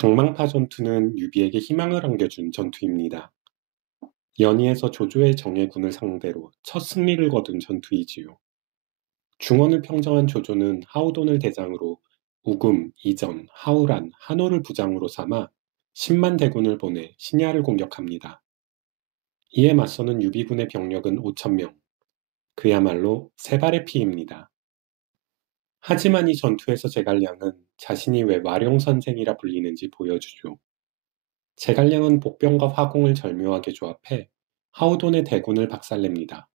방망파 전투는 유비에게 희망을 안겨준 전투입니다. 연희에서 조조의 정예군을 상대로 첫 승리를 거둔 전투이지요. 중원을 평정한 조조는 하우돈을 대장으로 우금, 이전, 하우란, 한호를 부장으로 삼아 10만 대군을 보내 신야를 공격합니다. 이에 맞서는 유비군의 병력은 5천 명, 그야말로 세 발의 피입니다. 하지만 이 전투에서 제갈량은 자신이 왜 와룡선생이라 불리는지 보여주죠. 제갈량은 복병과 화공을 절묘하게 조합해 하우돈의 대군을 박살냅니다.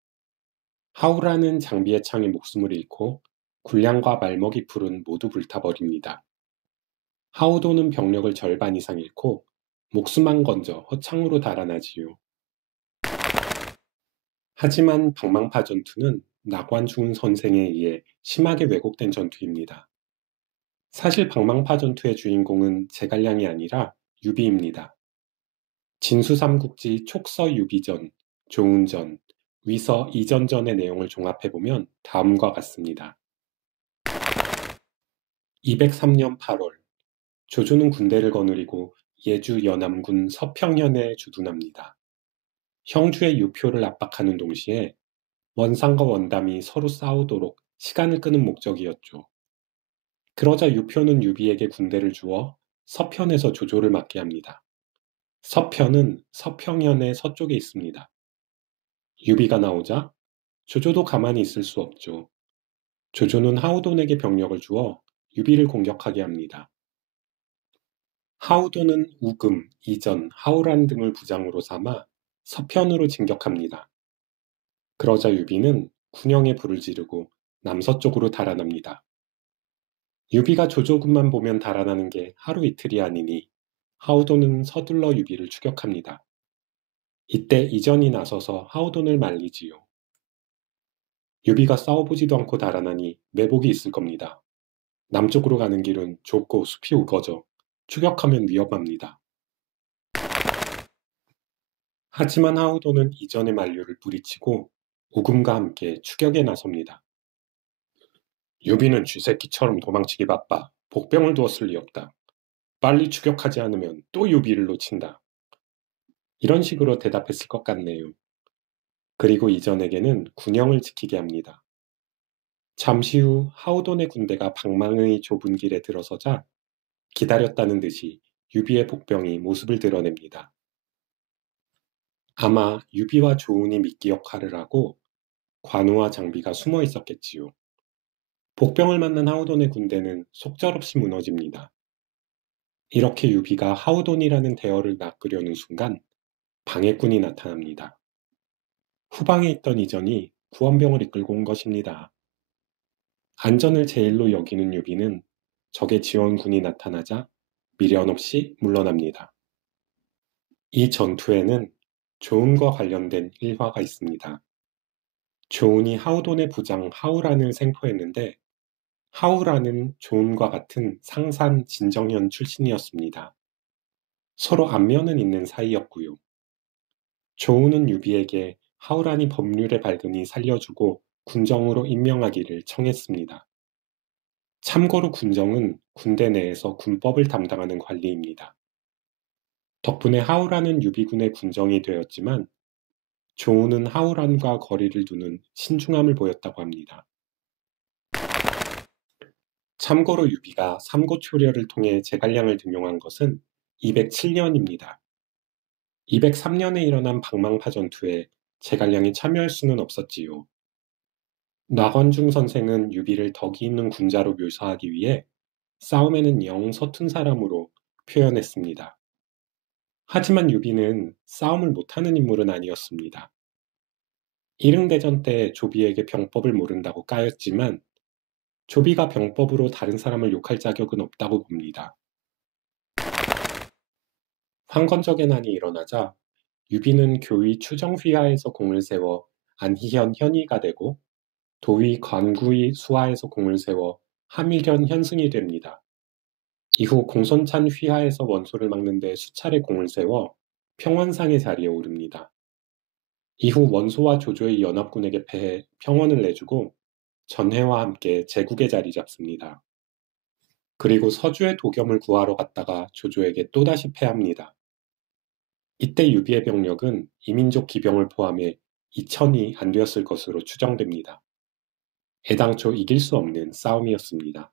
하우라는 장비의 창에 목숨을 잃고 군량과 말먹이 풀은 모두 불타버립니다. 하우돈은 병력을 절반 이상 잃고 목숨만 건져 허창으로 달아나지요. 하지만 방망파 전투는 나관중 선생에 의해 심하게 왜곡된 전투입니다. 사실 방망파 전투의 주인공은 제갈량이 아니라 유비입니다. 진수삼국지 촉서유비전, 조운전, 위서 이전전의 내용을 종합해보면 다음과 같습니다. 203년 8월, 조조는 군대를 거느리고 예주 연암군 서평현에 주둔합니다. 형주의 유표를 압박하는 동시에 원상과 원담이 서로 싸우도록 시간을 끄는 목적이었죠. 그러자 유표는 유비에게 군대를 주어 서편에서 조조를 맞게 합니다. 서편은 서평현의 서쪽에 있습니다. 유비가 나오자 조조도 가만히 있을 수 없죠. 조조는 하우돈에게 병력을 주어 유비를 공격하게 합니다. 하우돈은 우금, 이전, 하우란 등을 부장으로 삼아 서편으로 진격합니다. 그러자 유비는 군영에 불을 지르고 남서쪽으로 달아납니다. 유비가 조조군만 보면 달아나는 게 하루 이틀이 아니니 하우돈은 서둘러 유비를 추격합니다. 이때 이전이 나서서 하우돈을 말리지요. 유비가 싸워보지도 않고 달아나니 매복이 있을 겁니다. 남쪽으로 가는 길은 좁고 숲이 우거져 추격하면 위험합니다. 하지만 하우돈은 이전의 만류를 뿌리치고 우금과 함께 추격에 나섭니다. 유비는 쥐새끼처럼 도망치기 바빠 복병을 두었을 리 없다. 빨리 추격하지 않으면 또 유비를 놓친다. 이런 식으로 대답했을 것 같네요. 그리고 이전에게는 군영을 지키게 합니다. 잠시 후 하우돈의 군대가 방망의 좁은 길에 들어서자 기다렸다는 듯이 유비의 복병이 모습을 드러냅니다. 아마 유비와 조운이 미끼 역할을 하고 관우와 장비가 숨어 있었겠지요. 복병을 맞는 하우돈의 군대는 속절없이 무너집니다. 이렇게 유비가 하우돈이라는 대어를 낚으려는 순간 방해꾼이 나타납니다. 후방에 있던 이전이 구원병을 이끌고 온 것입니다. 안전을 제일로 여기는 유비는 적의 지원군이 나타나자 미련 없이 물러납니다. 이 전투에는 조운과 관련된 일화가 있습니다. 조운이 하우돈의 부장 하우란을 생포했는데 하우란은 조운과 같은 상산 진정현 출신이었습니다. 서로 안면은 있는 사이였고요. 조운은 유비에게 하우란이 법률에 밝으니 살려주고 군정으로 임명하기를 청했습니다. 참고로 군정은 군대 내에서 군법을 담당하는 관리입니다. 덕분에 하우란은 유비군의 군정이 되었지만 조운은 하우란과 거리를 두는 신중함을 보였다고 합니다. 참고로 유비가 삼고초려를 통해 제갈량을 등용한 것은 207년입니다. 203년에 일어난 방망파 전투에 제갈량이 참여할 수는 없었지요. 나관중 선생은 유비를 덕이 있는 군자로 묘사하기 위해 싸움에는 영 서툰 사람으로 표현했습니다. 하지만 유비는 싸움을 못하는 인물은 아니었습니다. 일흥대전 때 조비에게 병법을 모른다고 까였지만 조비가 병법으로 다른 사람을 욕할 자격은 없다고 봅니다. 황건적의 난이 일어나자 유비는 교의 추정휘하에서 공을 세워 안희현 현의가 되고 도의 관구의 수하에서 공을 세워 함일현 현승이 됩니다. 이후 공손찬 휘하에서 원소를 막는 데 수차례 공을 세워 평원상의 자리에 오릅니다. 이후 원소와 조조의 연합군에게 패해 평원을 내주고 전해와 함께 제국의 자리 잡습니다. 그리고 서주에 도겸을 구하러 갔다가 조조에게 또다시 패합니다. 이때 유비의 병력은 이민족 기병을 포함해 2천이 안 되었을 것으로 추정됩니다. 애당초 이길 수 없는 싸움이었습니다.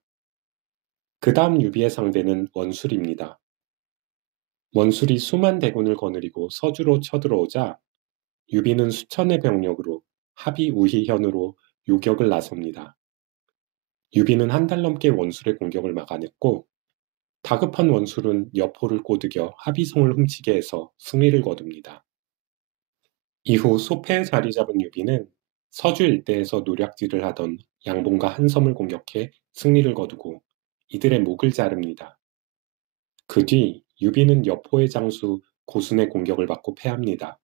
그 다음 유비의 상대는 원술입니다. 원술이 수만 대군을 거느리고 서주로 쳐들어오자 유비는 수천의 병력으로 합이 우희현으로 요격을 나섭니다. 유비는 한 달 넘게 원술의 공격을 막아냈고 다급한 원술은 여포를 꼬드겨 합의성을 훔치게 해서 승리를 거둡니다. 이후 소패에 자리 잡은 유비는 서주 일대에서 노략질을 하던 양봉과 한섬을 공격해 승리를 거두고 이들의 목을 자릅니다. 그 뒤 유비는 여포의 장수 고순의 공격을 받고 패합니다.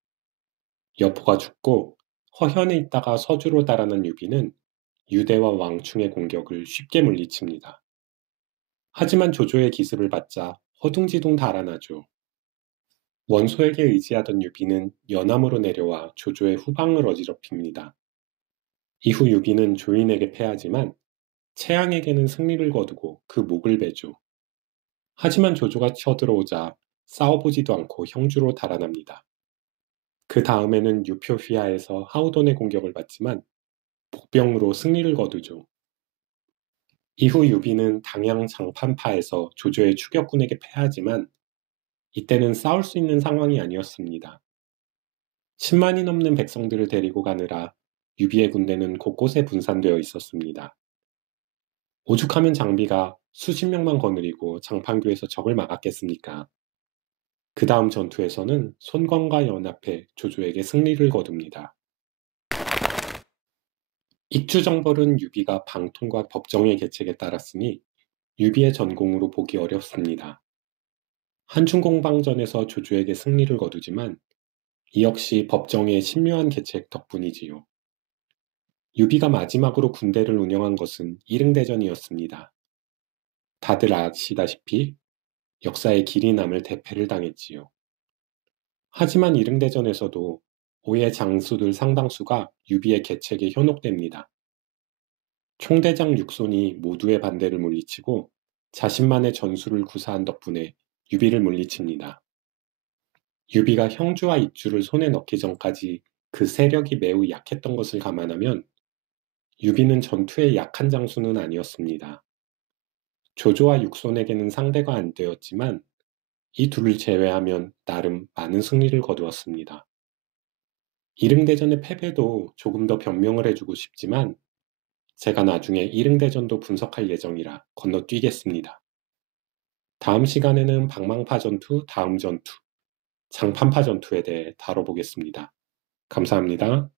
여포가 죽고 허현에 있다가 서주로 달아난 유비는 유대와 왕충의 공격을 쉽게 물리칩니다. 하지만 조조의 기습을 받자 허둥지둥 달아나죠. 원소에게 의지하던 유비는 연암으로 내려와 조조의 후방을 어지럽힙니다. 이후 유비는 조인에게 패하지만 채양에게는 승리를 거두고 그 목을 베죠. 하지만 조조가 쳐들어오자 싸워보지도 않고 형주로 달아납니다. 그 다음에는 유표 휘하에서 하우돈의 공격을 받지만 복병으로 승리를 거두죠. 이후 유비는 당양 장판파에서 조조의 추격군에게 패하지만 이때는 싸울 수 있는 상황이 아니었습니다. 10만이 넘는 백성들을 데리고 가느라 유비의 군대는 곳곳에 분산되어 있었습니다. 오죽하면 장비가 수십 명만 거느리고 장판교에서 적을 막았겠습니까? 그 다음 전투에서는 손권과 연합해 조조에게 승리를 거둡니다. 익주정벌은 유비가 방통과 법정의 계책에 따랐으니 유비의 전공으로 보기 어렵습니다. 한중공방전에서 조조에게 승리를 거두지만 이 역시 법정의 신묘한 계책 덕분이지요. 유비가 마지막으로 군대를 운영한 것은 이릉대전이었습니다. 다들 아시다시피 역사에 길이 남을 대패를 당했지요. 하지만 이릉대전에서도 오해 장수들 상당수가 유비의 계책에 현혹됩니다. 총대장 육손이 모두의 반대를 물리치고 자신만의 전술을 구사한 덕분에 유비를 물리칩니다. 유비가 형주와 익주를 손에 넣기 전까지 그 세력이 매우 약했던 것을 감안하면 유비는 전투에 약한 장수는 아니었습니다. 조조와 육손에게는 상대가 안 되었지만 이 둘을 제외하면 나름 많은 승리를 거두었습니다. 이릉대전의 패배도 조금 더 변명을 해주고 싶지만 제가 나중에 이릉대전도 분석할 예정이라 건너뛰겠습니다. 다음 시간에는 방망파 전투, 다음 전투, 장판파 전투에 대해 다뤄보겠습니다. 감사합니다.